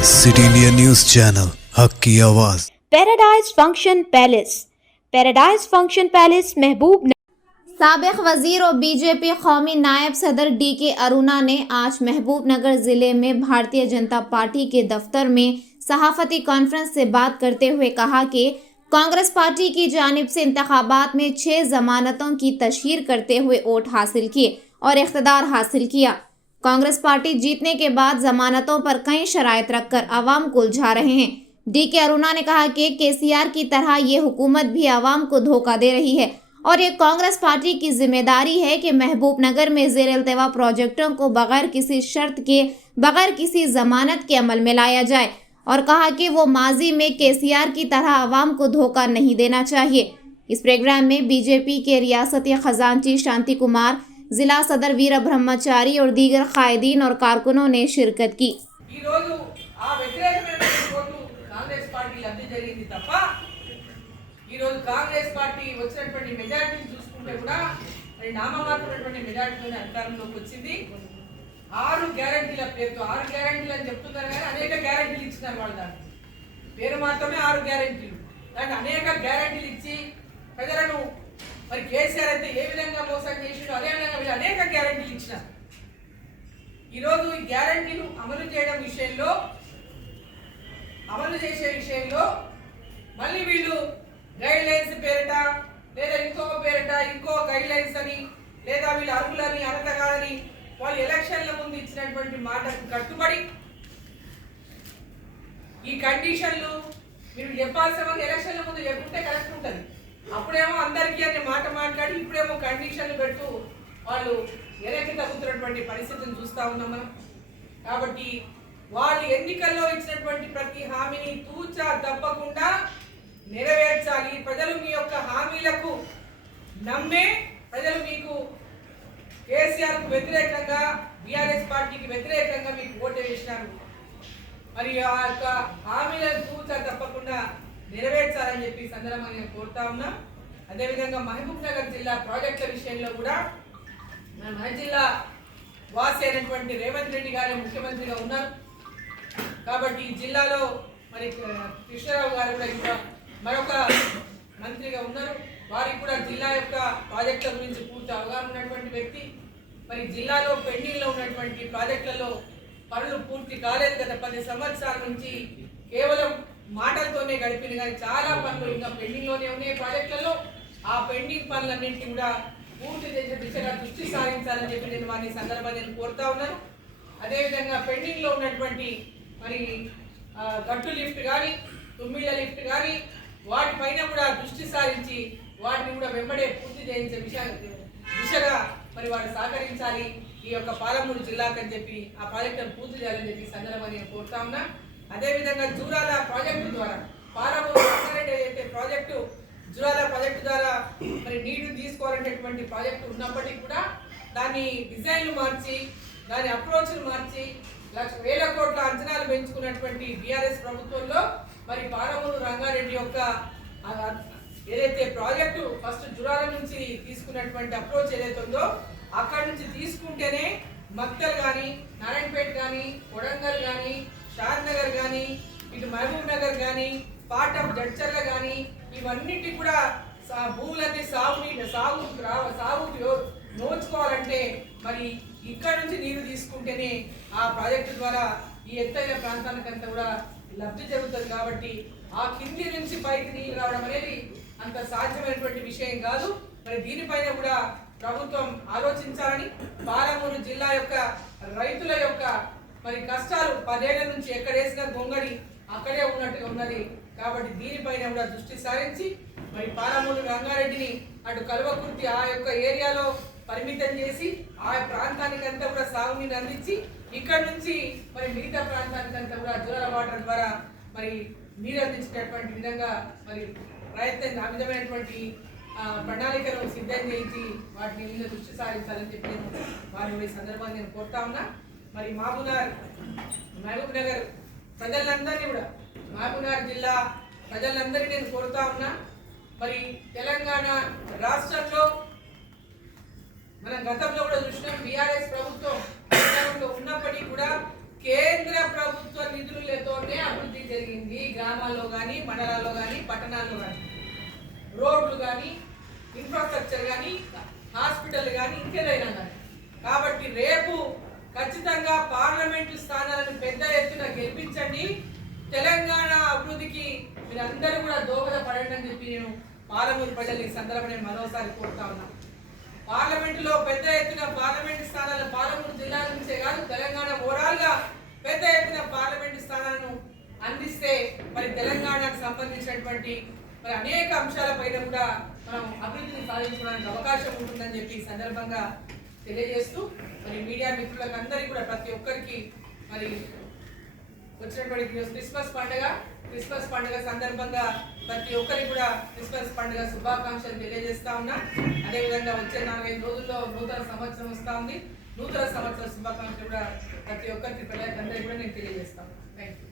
City India news channel हक की आवाज़। पैराडाइज फंक्शन पैलेस महबूब साबिक वजीर और बीजेपी कौमी नायब सदर DK अरुणा ने आज महबूबनगर ज़िले में भारतीय जनता पार्टी के दफ्तर में सहाफ़ती कॉन्फ्रेंस से बात करते हुए कहा कि कांग्रेस पार्टी की जानिब से इंतखाबात में 6 जमानतों की तशहीर करते हुए वोट हासिल किए और इख्तिदार हासिल किया। कांग्रेस पार्टी जीतने के बाद जमानतों पर कई शराइत रखकर आवाम को उलझा रहे हैं। DK अरुणा ने कहा कि KCR की तरह ये हुकूमत भी आवाम को धोखा दे रही है और ये कांग्रेस पार्टी की जिम्मेदारी है कि महबूबनगर में ज़ेर-ए-इल्तिवा प्रोजेक्टों को बगैर किसी शर्त के, बगैर किसी जमानत के अमल में लाया जाए और कहा कि वो माजी में KCR की तरह आवाम को धोखा नहीं देना चाहिए। इस प्रोग्राम में बीजेपी के रियासती खजांची शांति कुमार, जिला सदर वीर ब्रह्मचारी और दीगर कायदीन और कारकुनों ने शिरकत की। కాంగ్రెస్ పార్టీ వచ్చినటువంటి మెజారిటీ చూసుకుంటే కూడా మరి నామమాత్రమైనటువంటి మెజారిటీతో అధికారంలోకి వచ్చింది। 6 గ్యారెంటీల పేరుతో 6 గ్యారెంటీలు అని చెప్తున్నారు కానీ అనేక గ్యారెంటీలు ఇచ్చినారు వాళ్ళు। దాన్ని పేరు మాత్రమే 6 గ్యారెంటీలు, దానికి అనేక గ్యారెంటీలు ఇచ్చి ప్రజలను మరి కేసీఆర్ అయితే ఏ విధంగా మోసం చేసిండో అదే విధంగా వీళ్ళు అనేక గ్యారెంటీలు ఇచ్చినారు। ఈరోజు ఈ గ్యారెంటీలు అమలు చేసే విషయంలో మళ్ళీ వీళ్ళు గైడ్ లైన్స్ పేరిట లేదా ఇంకొక పేరిట ఇంకో గైడ్ లైన్స్ అని లేదా వీళ్ళు అర్హులని అర్హత కాదని వాళ్ళు ఎలక్షన్ల ముందు ఇచ్చినటువంటి మాటకు కట్టుబడి ఈ కండిషన్లు మీరు చెప్పాల్సిన ఎలక్షన్ల ముందు చెప్పుకుంటే కరెక్ట్ ఉంటుంది। అప్పుడేమో అందరికీ అనే మాట మాట్లాడి ఇప్పుడేమో కండిషన్లు పెట్టు వాళ్ళు వెనక్కి తగ్గుతున్నటువంటి పరిస్థితిని చూస్తూ ఉన్నాం మనం। కాబట్టి వాళ్ళు ఎన్నికల్లో ఇచ్చినటువంటి ప్రతి హామీని తూచా తప్పకుండా నెరవేర్చాలి। ప్రజలు మీ యొక్క హామీలకు నమ్మే ప్రజలు మీకు కేసీఆర్కు వ్యతిరేకంగా, BRS పార్టీకి వ్యతిరేకంగా మీకు ఓటు వేసినారు। మరి ఆ యొక్క హామీలను తూచా తప్పకుండా నెరవేర్చాలని చెప్పి సందర్భంగా నేను కోరుతా ఉన్నా। అదేవిధంగా మహబూబ్నగర్ జిల్లా ప్రాజెక్టుల విషయంలో కూడా మన జిల్లా వాసి అయినటువంటి రేవంత్ రెడ్డి గారు ముఖ్యమంత్రిగా ఉన్నారు కాబట్టి ఈ జిల్లాలో మరి కృష్ణారావు గారు కూడా ఇంకా మరొక మంత్రిగా ఉన్నారు। వారికి కూడా జిల్లా యొక్క ప్రాజెక్టుల గురించి పూర్తి అవగాహన ఉన్నటువంటి వ్యక్తి। మరి జిల్లాలో పెండింగ్లో ఉన్నటువంటి ప్రాజెక్టులలో పనులు పూర్తి కాలేదు। గత 10 సంవత్సరాల నుంచి కేవలం మాటలతోనే గడిపింది కానీ చాలా పనులు ఇంకా పెండింగ్లోనే ఉన్నాయి ప్రాజెక్టులలో। ఆ పెండింగ్ పనులన్నింటినీ కూడా పూర్తి చేసే దిశగా దృష్టి సారించాలని చెప్పి నేను వారిని సందర్భంగా నేను కోరుతా ఉన్నాను। అదేవిధంగా పెండింగ్లో ఉన్నటువంటి మరి గట్టు లిఫ్ట్ కానీ, తుమ్మిళ్ళ లిఫ్ట్ కానీ వాటిపైన కూడా దృష్టి సారించి వాటిని కూడా వెంబడే పూర్తి చేయించే దిశగా మరి వారు సహకరించాలి ఈ యొక్క పాలమూరు జిల్లాకు అని చెప్పి ఆ ప్రాజెక్టును పూర్తి చేయాలని చెప్పి సందర్భంగా నేను కోరుతా ఉన్నా। అదేవిధంగా జూరాల ప్రాజెక్టు ద్వారా పాలమూరు రంగారెడ్డి అయితే ప్రాజెక్టు జూరాల ప్రాజెక్టు ద్వారా మరి నీరు తీసుకోవాలనేటువంటి ప్రాజెక్టు ఉన్నప్పటికీ కూడా దాన్ని డిజైన్లు మార్చి, దాని అప్రోచ్లు మార్చి వేల కోట్ల అంచనాలు పెంచుకున్నటువంటి BRS ప్రభుత్వంలో మరి పాలమూరు రంగారెడ్డి యొక్క ఏదైతే ప్రాజెక్టు ఫస్ట్ జురాల నుంచి తీసుకున్నటువంటి అప్రోచ్ ఏదైతే ఉందో అక్కడి నుంచి తీసుకుంటేనే మక్తల్ కానీ, నారాయణపేట కానీ, కొడంగల్ కానీ, షాద్నగర్ కానీ, ఇటు మహబూబ్ నగర్ కానీ, పార్ట్ ఆఫ్ జడ్చర్ల కానీ ఇవన్నిటి కూడా భూములన్నీ సాగుకు నోచుకోవాలంటే మరి ఇక్కడ నుంచి నీరు తీసుకుంటేనే ఆ ప్రాజెక్టు ద్వారా ఈ ఎత్తైన ప్రాంతానికంతా కూడా లబ్ధి జరుగుతుంది। కాబట్టి ఆ కింది నుంచి పైకి నీళ్ళు రావడం అనేది అంత సాధ్యమైనటువంటి విషయం కాదు। మరి దీనిపైన కూడా ప్రభుత్వం ఆలోచించాలని, పాలమూరు జిల్లా యొక్క రైతుల యొక్క మరి కష్టాలు 10 ఏళ్ల నుంచి ఎక్కడేసిన గొంగడి అక్కడే ఉన్నట్టుగా ఉన్నది కాబట్టి దీనిపైన కూడా దృష్టి సారించి మరి పాలమూరు రంగారెడ్డిని అటు కల్వకుర్తి ఆ యొక్క ఏరియాలో పరిమితం చేసి ఆ ప్రాంతానికంతా కూడా సాగునీరు అందించి ఇక్కడ నుంచి మరి మిగతా ప్రాంతానికంతా కూడా జూరాల వాటర్ ద్వారా మరి నీరు అందించేటటువంటి విధంగా మరి ప్రయత్నం ఆ విధమైనటువంటి ప్రణాళికను సిద్ధం చేయించి వాటిని మీద దృష్టి సారించాలని చెప్పి నేను వారిని ఈ సందర్భాన్ని నేను కోరుతా ఉన్నా। మరి మహబూబ్ నగర్ ప్రజలందరినీ కూడా, మహబూబ్నగర్ జిల్లా ప్రజలందరినీ నేను కోరుతా ఉన్నా। మరి తెలంగాణ రాష్ట్రంలో మనం గతంలో కూడా చూసినాం BRS ప్రభుత్వం ఉన్నప్పటికీ కూడా కేంద్ర ప్రభుత్వ నిధులతో జరిగింది గ్రామాల్లో కానీ మండలాల్లో కానీ పట్టణాల్లో కానీ రోడ్లు కానీ ఇన్ఫ్రాస్ట్రక్చర్ కానీ హాస్పిటల్ కానీ ఇంకేదైనా కానీ. కాబట్టి రేపు ఖచ్చితంగా పార్లమెంటు స్థానాలను పెద్ద ఎత్తున గెలిపించండి. తెలంగాణ అభివృద్ధికి మీరందరూ కూడా దోహదపడండి అని చెప్పి నేను పాలమూరు ప్రజలు ఈ సందర్భంగా మరోసారి కోరుతా ఉన్నాను. పార్లమెంటులో పెద్ద ఎత్తున పార్లమెంటు స్థానాలు పాలమూరు జిల్లా నుంచే కాదు తెలంగాణ ఓవరాల్గా పెద్ద ఎత్తున పార్లమెంటు స్థానాలను అందిస్తే మరి తెలంగాణకు సంబంధించినటువంటి మరి అనేక అంశాలపైన కూడా మనం అభివృద్ధిని సాధించడానికి అవకాశం ఉంటుందని చెప్పి ఈ సందర్భంగా తెలియజేస్తూ మరి మీడియా మిత్రులకు అందరికీ కూడా ప్రతి ఒక్కరికి మరి వచ్చినటువంటి క్రిస్మస్ పండుగ సందర్భంగా ప్రతి ఒక్కరికి కూడా క్రిస్మస్ పండుగ శుభాకాంక్షలు తెలియజేస్తా ఉన్నా. అదేవిధంగా వచ్చే 4-5 రోజుల్లో నూతన సంవత్సరం వస్తూ ఉంది. నూతన సంవత్సర శుభాకాంక్షలు కూడా ప్రతి ఒక్కరికి ప్రజలందరికీ కూడా నేను తెలియజేస్తాను. Thank you.